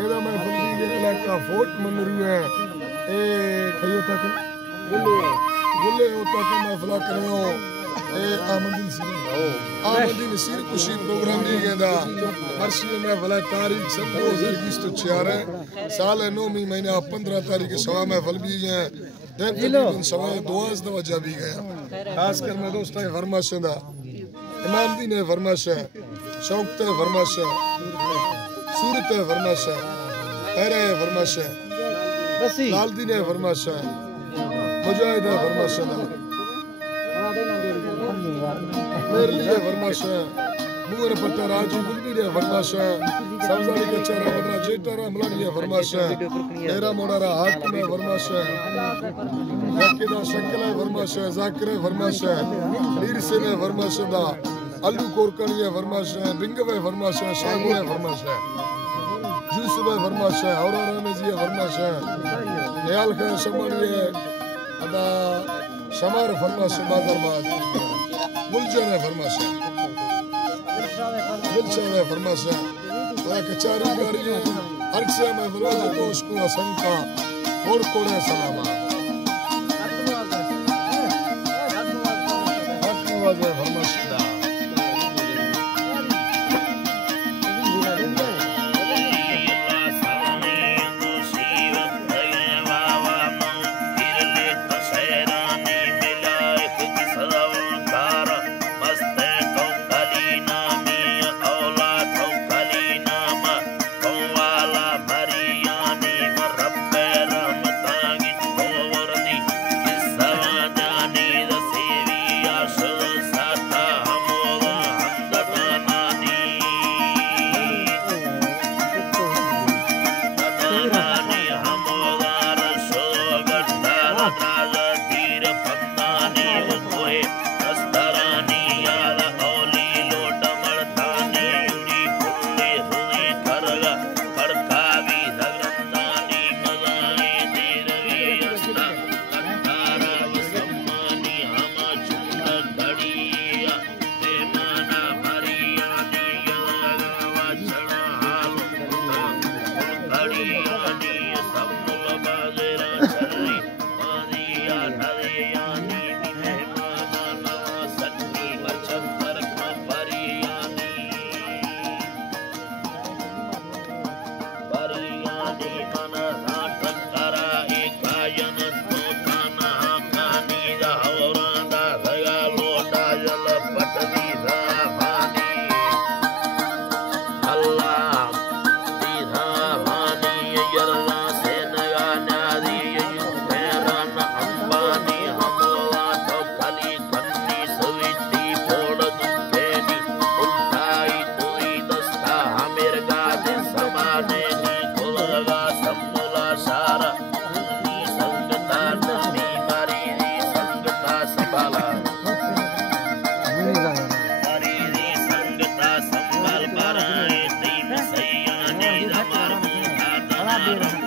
एदा मैं फल्दी के इलाका फोर्ट मनरू है ए खयो तक गुल्ले होता के मैं फला करो ए आमदीन सिर खुशी प्रोग्राम दी गंदा मर्शी में फला तारीख सब 2020 तो 4 साल 9 महीना 15 तारीख सवा में फल भी है दिन सवा 2 दवजा भी गया खास कर मैं दोस्तों फरमाश दा इमाम दी ने फरमाश है शौक ते फरमाश है सूरत है फरमाश है अरे फरमाश है लाल दी ने फरमाश है मुजाहिद है फरमाश है मेरे लिए फरमाश है मुगर पट्टा राजू गुलबी ने फरमाश है सबजारी के चेहरा बना जेटारा मलानी है फरमाश है मेरा मोड़ारा हाथ में फरमाश है यकीदा शक्ल है फरमाश है जाकिर है फरमाश है मीर से ने फरमाश दा आलू कोरकनी है फरमाश है बिंगवे फरमाश है शागु है फरमाश है जूस में फरमाश है औरारा में जी फरमाश है ख्याल का शमानी है अदा शमार फरमाश है बाजारबाज गुलशन है फरमाश है गुलशन है फरमाश है और कचारी गाड़ी अरसे में फरमाश तो उसको असंका और कोड़े सलामा धन्यवाद है फरमाश Gracias.